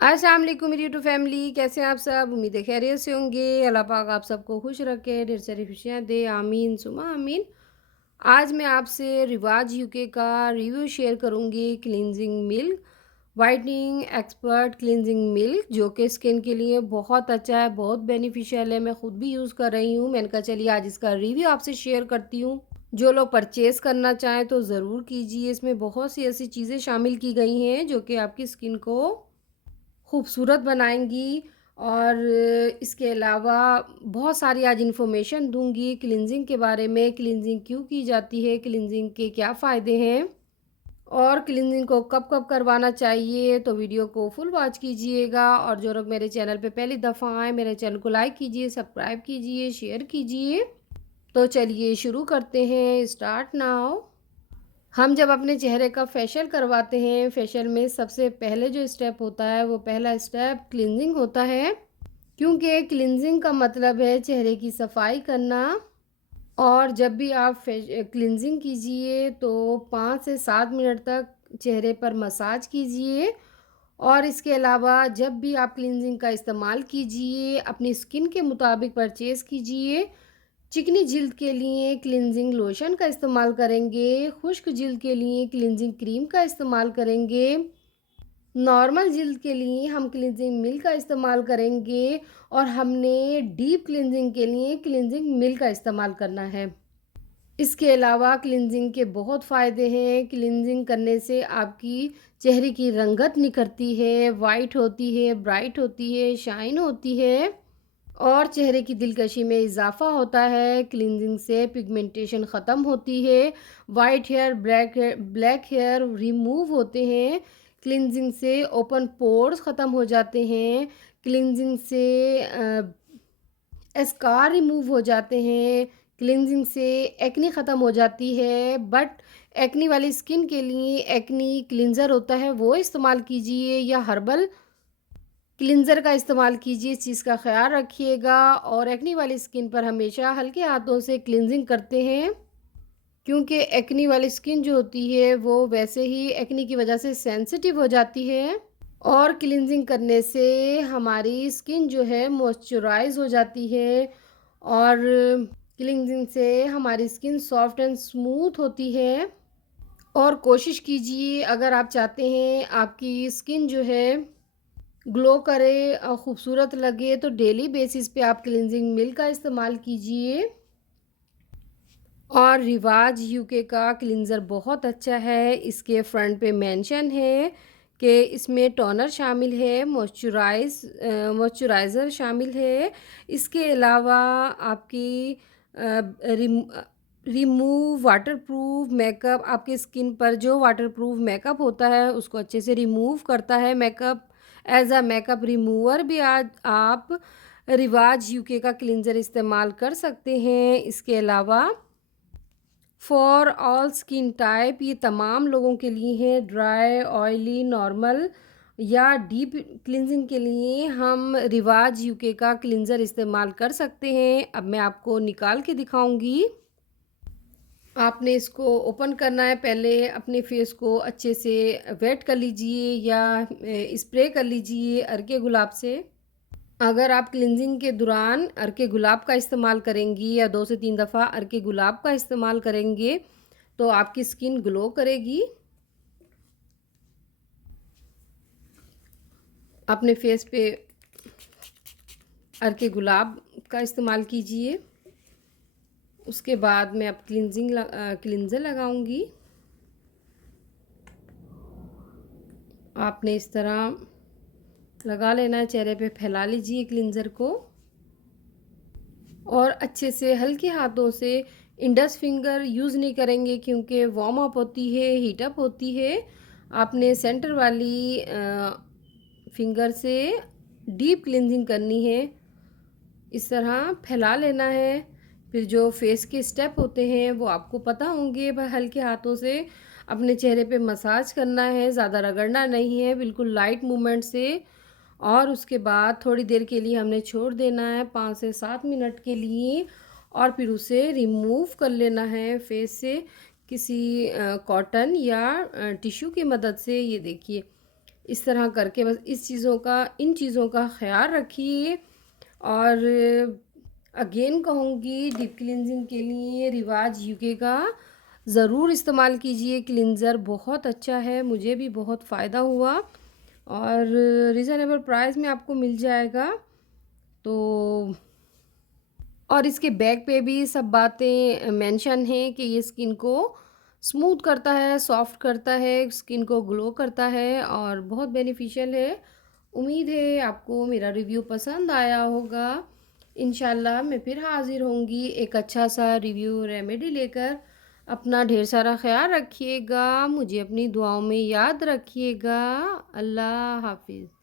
अस्सलाम वालेकुम मेरी यूट्यूब फैमिली, कैसे हैं आप सब? उम्मीद है खैरियत से होंगे। अल्लाह पाक आप सबको खुश रखे, ढेर सारी खुशियाँ दे, आमीन सुमा आमीन। आज मैं आपसे रिवाज यूके का रिव्यू शेयर करूँगी cleansing milk, whitening expert cleansing milk, जो कि स्किन के लिए बहुत अच्छा है, बहुत बेनिफिशियल है। मैं खुद भी यूज़ कर रही हूँ। मैंने कहा चलिए आज इसका रिव्यू आपसे शेयर करती हूँ। जो लोग परचेज़ करना चाहें तो ज़रूर कीजिए। इसमें बहुत सी ऐसी चीज़ें शामिल की गई हैं जो कि आपकी स्किन को खूबसूरत बनाएँगी। और इसके अलावा बहुत सारी आज इन्फॉर्मेशन दूँगी क्लींजिंग के बारे में, क्लींजिंग क्यों की जाती है, क्लींजिंग के क्या फ़ायदे हैं और क्लींजिंग को कब-कब करवाना चाहिए। तो वीडियो को फुल वॉच कीजिएगा और जो लोग मेरे चैनल पे पहली दफ़ा आएँ, मेरे चैनल को लाइक कीजिए, सब्सक्राइब कीजिए, शेयर कीजिए। तो चलिए शुरू करते हैं, स्टार्ट नाउ। हम जब अपने चेहरे का फेशियल करवाते हैं, फेशियल में सबसे पहले जो स्टेप होता है, वो पहला स्टेप क्लींजिंग होता है। क्योंकि क्लींजिंग का मतलब है चेहरे की सफाई करना। और जब भी आप क्लींजिंग कीजिए तो 5 से 7 मिनट तक चेहरे पर मसाज कीजिए। और इसके अलावा जब भी आप क्लींजिंग का इस्तेमाल कीजिए, अपनी स्किन के मुताबिक परचेज़ कीजिए। चिकनी जिल्द के लिए क्लींजिंग लोशन का इस्तेमाल करेंगे, खुश्क जिल्द के लिए क्लींजिंग क्रीम का इस्तेमाल करेंगे, नॉर्मल जिल्द के लिए हम क्लींजिंग मिल्क का इस्तेमाल करेंगे और हमने डीप क्लींजिंग के लिए क्लींजिंग मिल्क का इस्तेमाल करना है। इसके अलावा क्लींजिंग के बहुत फ़ायदे हैं। क्लींजिंग करने से आपकी चेहरे की रंगत निखरती है, वाइट होती है, ब्राइट होती है, शाइन होती है और चेहरे की दिलकशी में इजाफ़ा होता है। क्लींजिंग से पिगमेंटेशन ख़त्म होती है, white hair, black hair remove होते हैं। क्लींजिंग से ओपन पोर्स ख़त्म हो जाते हैं। क्लींजिंग से स्कार रिमूव हो जाते हैं। क्लींजिंग से एक्नी ख़त्म हो जाती है। बट एक्नी वाली स्किन के लिए एक्नी क्लींजर होता है, वो इस्तेमाल कीजिए या हर्बल क्लींजर का इस्तेमाल कीजिए। इस चीज़ का ख़्याल रखिएगा। और एक्नी वाली स्किन पर हमेशा हल्के हाथों से क्लींजिंग करते हैं, क्योंकि एक्नी वाली स्किन जो होती है वो वैसे ही एक्नी की वजह से सेंसिटिव हो जाती है। और क्लींजिंग करने से हमारी स्किन जो है मॉइस्चराइज हो जाती है और क्लींजिंग से हमारी स्किन सॉफ्ट एंड स्मूथ होती है। और कोशिश कीजिए, अगर आप चाहते हैं आपकी स्किन जो है ग्लो करे, खूबसूरत लगे, तो डेली बेसिस पे आप क्लींजिंग मिल्क का इस्तेमाल कीजिए। और रिवाज यूके का क्लींज़र बहुत अच्छा है। इसके फ्रंट पे मेंशन है कि इसमें टोनर शामिल है, मॉइस्चराइज़र शामिल है। इसके अलावा आपकी रिमूव वाटरप्रूफ मेकअप, आपकी स्किन पर जो वाटरप्रूफ मेकअप होता है उसको अच्छे से रिमूव करता है। Makeup as a makeup remover भी आज आप रिवाज यूके का क्लींज़र इस्तेमाल कर सकते हैं। इसके अलावा फॉर ऑल स्किन टाइप, ये तमाम लोगों के लिए है, ड्राई, ऑयली, नॉर्मल या डीप क्लिनजिंग के लिए हम रिवाज यूके का क्लिनज़र इस्तेमाल कर सकते हैं। अब मैं आपको निकाल के दिखाऊंगी। आपने इसको ओपन करना है, पहले अपने फेस को अच्छे से वेट कर लीजिए या स्प्रे कर लीजिए अर्के गुलाब से। अगर आप क्लींजिंग के दौरान अर्के गुलाब का इस्तेमाल करेंगी या 2 से 3 दफ़ा अर्के गुलाब का इस्तेमाल करेंगे तो आपकी स्किन ग्लो करेगी। अपने फेस पे अर्के गुलाब का इस्तेमाल कीजिए। उसके बाद मैं अब क्लींजर लगाऊंगी। आपने इस तरह लगा लेना है, चेहरे पे फैला लीजिए क्लींजर को और अच्छे से हल्के हाथों से, इंडेक्स फिंगर यूज़ नहीं करेंगे क्योंकि वार्म अप होती है, हीट अप होती है। आपने सेंटर वाली फिंगर से डीप क्लींजिंग करनी है। इस तरह फैला लेना है। फिर जो फेस के स्टेप होते हैं वो आपको पता होंगे, पर हल्के हाथों से अपने चेहरे पे मसाज करना है, ज़्यादा रगड़ना नहीं है, बिल्कुल लाइट मूवमेंट से। और उसके बाद थोड़ी देर के लिए हमने छोड़ देना है, 5 से 7 मिनट के लिए। और फिर उसे रिमूव कर लेना है फेस से किसी कॉटन या टिश्यू की मदद से। ये देखिए, इस तरह करके बस इन चीज़ों का ख़्याल रखिए। और अगेन कहूँगी, डीप क्लींजिंग के लिए रिवाज यूके का ज़रूर इस्तेमाल कीजिए। क्लींज़र बहुत अच्छा है, मुझे भी बहुत फ़ायदा हुआ और रीज़नेबल प्राइस में आपको मिल जाएगा। तो और इसके बैक पे भी सब बातें मेंशन हैं कि ये स्किन को स्मूथ करता है, सॉफ्ट करता है, स्किन को ग्लो करता है और बहुत बेनिफिशियल है। उम्मीद है आपको मेरा रिव्यू पसंद आया होगा। इंशाल्लाह मैं फिर हाज़िर होंगी एक अच्छा सा रिव्यू रेमेडी लेकर। अपना ढेर सारा ख़्याल रखिएगा, मुझे अपनी दुआओं में याद रखिएगा। अल्लाह हाफ़िज़।